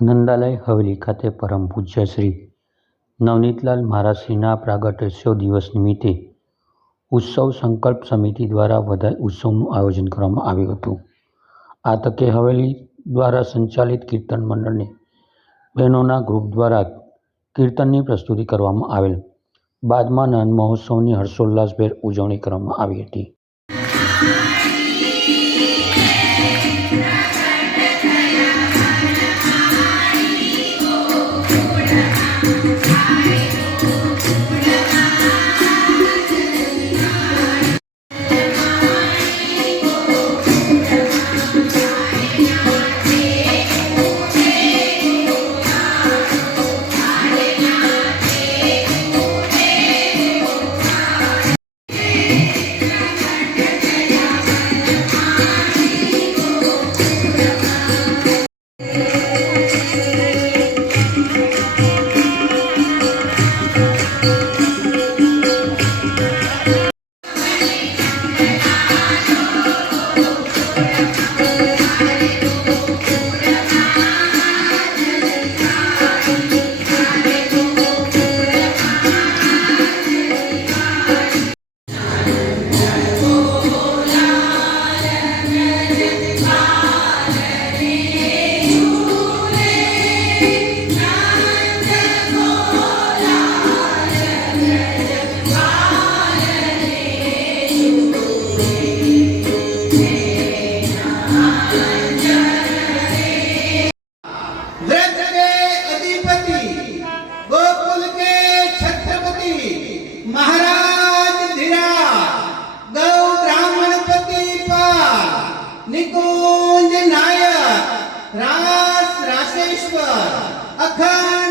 નંદાલય હવેલી ખાતે પરમ પૂજ્ય શ્રી નવનીતલાલ મહારાજશ્રીના પ્રાગટ્યોત્સવ દિવસ નિમિત્તે ઉત્સવ સંકલ્પ સમિતિ દ્વારા વધાઈ ઉત્સવનું આયોજન કરવામાં આવ્યું હતું. આ તકે હવેલી દ્વારા સંચાલિત કીર્તન મંડળને બહેનોના ગ્રુપ દ્વારા કીર્તનની પ્રસ્તુતિ કરવામાં આવેલ. બાદમાં નંદ મહોત્સવની હર્ષોલ્લાસભેર ઉજવણી કરવામાં આવી હતી. महाराज धीरा गौ ब्राह्मण पाल निकुंज नायक रास राशेश्वर अखंड